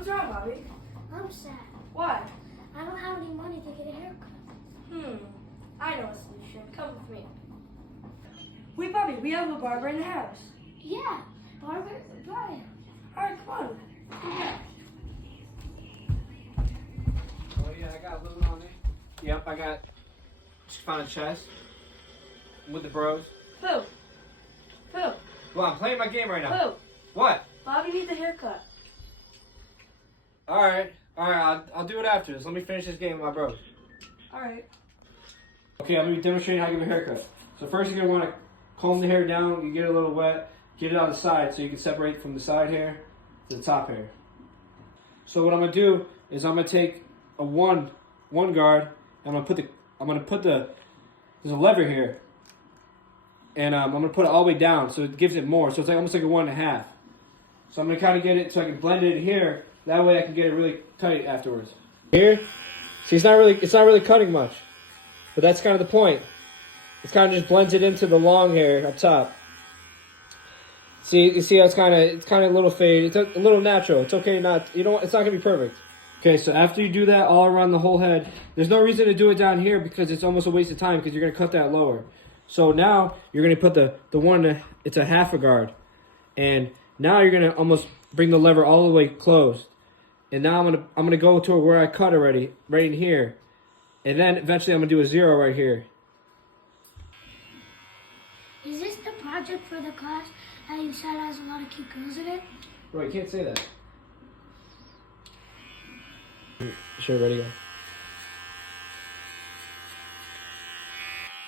What's wrong, Bobby? I'm sad. Why? I don't have any money to get a haircut. I know a solution. Come with me. Wait, Bobby, we have a barber in the house. Yeah, Barber, Brian. Alright, come on. Yeah. Oh yeah, I got loot on me. Yep, I got just found a chest with the bros. Who? Well, I'm playing my game right now. Who? What? Bobby needs a haircut. Alright, I'll do it after this. Let me finish this game with my bros. Alright. Okay, I'm gonna be demonstrating how to give a haircut. So first you're gonna wanna comb the hair down, you get it a little wet, get it on the side so you can separate from the side hair to the top hair. So what I'm gonna do is I'm gonna take a one guard, and I'm gonna put the there's a lever here. And I'm gonna put it all the way down so it gives it more. So it's like almost like a 1.5. So I'm gonna kinda get it so I can blend it here. That way I can get it really tight afterwards. Here, see it's not really cutting much. But that's kind of the point. It kind of just blends it into the long hair up top. See, you see how it's kind of a little fade. It's a little natural. It's okay it's not gonna be perfect. Okay, so after you do that all around the whole head, there's no reason to do it down here because it's almost a waste of time because you're gonna cut that lower. So now you're gonna put the one, it's a 1/2 guard, and now you're gonna almost bring the lever all the way closed. And now I'm gonna go to where I cut already, right in here. And then eventually I'm gonna do a 0 right here. Is this the project for the class that you said has a lot of cute girls in it? Bro, you can't say that. Sure, ready, go.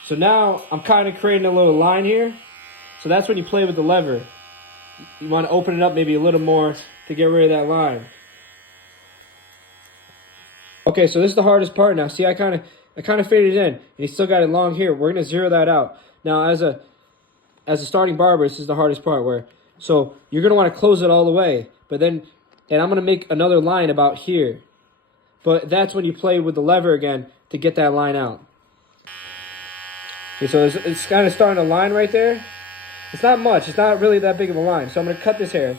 So now I'm kind of creating a little line here. So that's when you play with the lever. You want to open it up maybe a little more to get rid of that line. Okay, so this is the hardest part now. See, I kind of faded in, and you still got it long here. We're gonna zero that out. Now, as a starting barber, this is the hardest part. So you're gonna want to close it all the way, and I'm gonna make another line about here. But that's when you play with the lever again to get that line out. Okay, so it's kind of starting a line right there. It's not much. It's not really that big of a line. So I'm gonna cut this hair.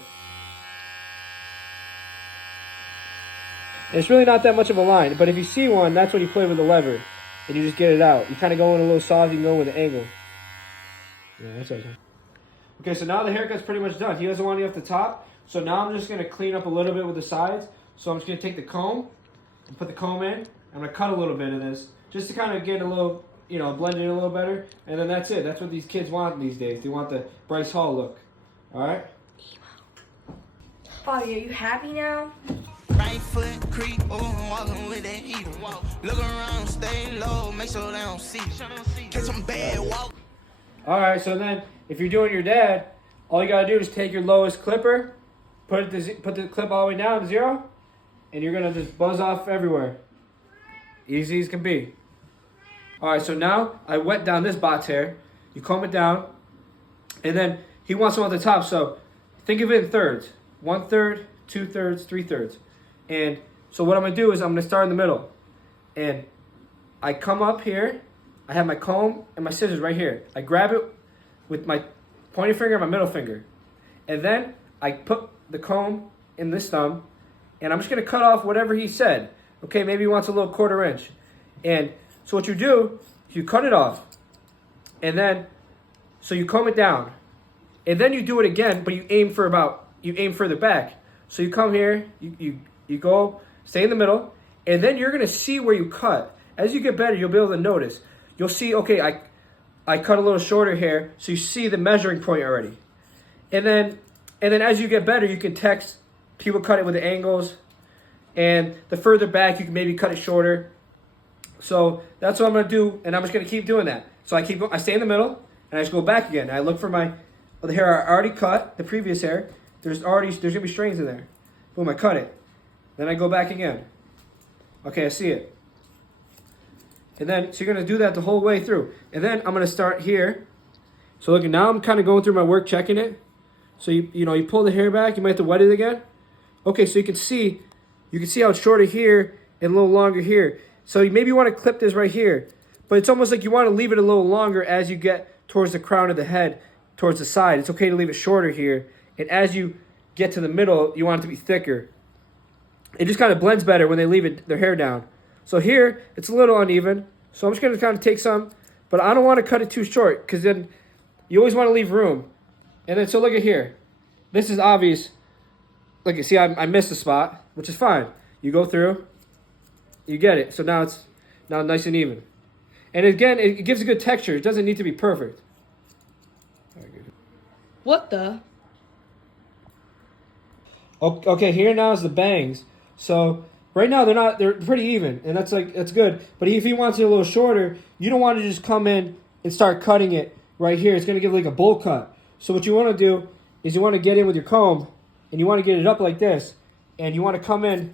And it's really not that much of a line, but if you see one, that's when you play with the lever, and you just get it out. You kind of go in a little soft, you can go with an angle. Yeah, that's right. Okay, so now the haircut's pretty much done. He doesn't want you off the top, so now I'm just going to clean up a little bit with the sides. So I'm just going to take the comb and put the comb in. I'm going to cut a little bit of this, just to kind of get a little, blend it in a little better. And then that's it. That's what these kids want these days. They want the Bryce Hall look. All right? Bobby, are you happy now? Right foot creep, walking with that heat. Look around, stay low, make sure they don't see. Catch some bad walk. All right, so then if you're doing your dad, all you gotta do is take your lowest clipper, put the clip all the way down to 0, and you're gonna just buzz off everywhere. Easy as can be. All right, so now I wet down this bot's hair. You comb it down, and then he wants one at the top. So think of it in thirds: 1/3, 2/3, 3/3. And so what I'm gonna do is I'm gonna start in the middle, and I come up here. I have my comb and my scissors right here. I grab it with my pointer finger and my middle finger, and then I put the comb in this thumb, and I'm just gonna cut off whatever he said. Okay, maybe he wants a little 1/4 inch, and so what you do, you cut it off, and then so you comb it down, and then you do it again, but you aim further back. So you come here, you go, stay in the middle, and then you're gonna see where you cut. As you get better, you'll be able to notice. You'll see, okay, I cut a little shorter here, so you see the measuring point already. And then as you get better, you can text people, cut it with the angles, and the further back, you can maybe cut it shorter. So that's what I'm gonna do, and I'm just gonna keep doing that. So I stay in the middle, and I just go back again. I look for the hair I already cut, the previous hair. There's gonna be strings in there. Boom, I cut it. Then I go back again. Okay, I see it. And then, so you're gonna do that the whole way through. And then I'm gonna start here. So look, now I'm kind of going through my work, checking it. So you pull the hair back, you might have to wet it again. Okay, so you can see how it's shorter here and a little longer here. So you maybe want to clip this right here, but it's almost like you want to leave it a little longer as you get towards the crown of the head, towards the side. It's okay to leave it shorter here. And as you get to the middle, you want it to be thicker. it just kind of blends better when they leave their hair down. So here, it's a little uneven. So I'm just going to kind of take some, but I don't want to cut it too short because then you always want to leave room. And then, so look at here. This is obvious. Look, see, I missed a spot, which is fine. You go through, you get it. So now it's nice and even. And again, it gives a good texture. It doesn't need to be perfect. What the? Okay, here now is the bangs. So right now they're pretty even, and that's good. But if he wants it a little shorter, you don't want to just come in and start cutting it right here. It's gonna give like a bowl cut. So what you want to do is you want to get in with your comb, and you want to get it up like this, and you want to come in.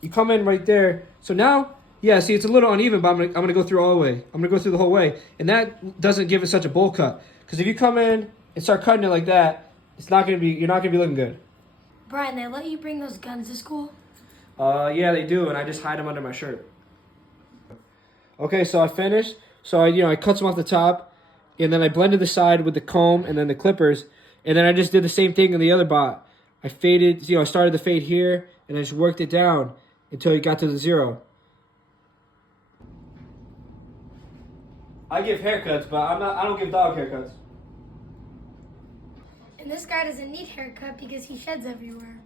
You come in right there. So now, yeah, see, it's a little uneven, but I'm gonna go through all the way. I'm gonna go through the whole way, and that doesn't give it such a bowl cut. Because if you come in and start cutting it like that, you're not gonna be looking good. Brian, they let you bring those guns to school? Yeah, they do, and I just hide them under my shirt. Okay, so I finished. So I cut some off the top, and then I blended the side with the comb and then the clippers, and then I just did the same thing in the other bot. I faded, I started the fade here, and I just worked it down until it got to the 0. I give haircuts, but I don't give dog haircuts. And this guy doesn't need haircut because he sheds everywhere.